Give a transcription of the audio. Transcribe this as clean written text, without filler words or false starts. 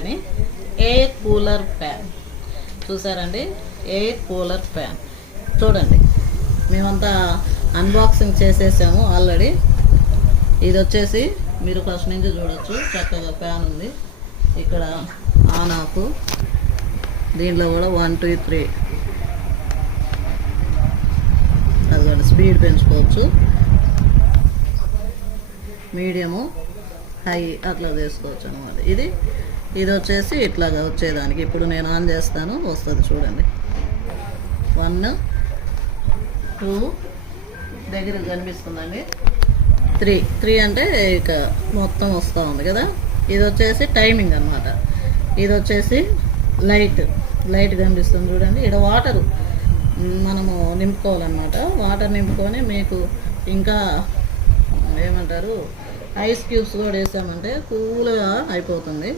Company air cooler fan. చూసారండి, air cooler fan చూడండి. మేమంతా అన్బాక్సింగ్ చేసేసాము ఆల్రెడీ. ఇది వచ్చేసి మీరు ఫస్ట్ నుంచి చూడొచ్చు, చక్కగా ఫ్యాన్ ఉంది. ఇక్కడ ఆన్ ఆఫ్, దీంట్లో కూడా 1 2 3 అదిగోండి, స్పీడ్ పెంచుకోవచ్చు, మీడియము, హై అట్లా చేసుకోవచ్చు అనమాట. ఇది వచ్చేసి ఇట్లాగా వచ్చేదానికి ఇప్పుడు నేను ఆన్ చేస్తాను, వస్తుంది చూడండి. 1 2 దగ్గర కనిపిస్తుందండి. 3 అంటే ఇక మొత్తం వస్తూ ఉంది కదా. ఇది వచ్చేసి టైమింగ్ అనమాట. ఇది వచ్చేసి లైట్ కనిపిస్తుంది చూడండి. ఇక్కడ వాటరు మనము నింపుకోవాలన్నమాట. వాటర్ నింపుకొని మీకు ఇంకా ఏమంటారు ఐస్ క్యూబ్స్ కూడా వేసామంటే కూల్గా అయిపోతుంది.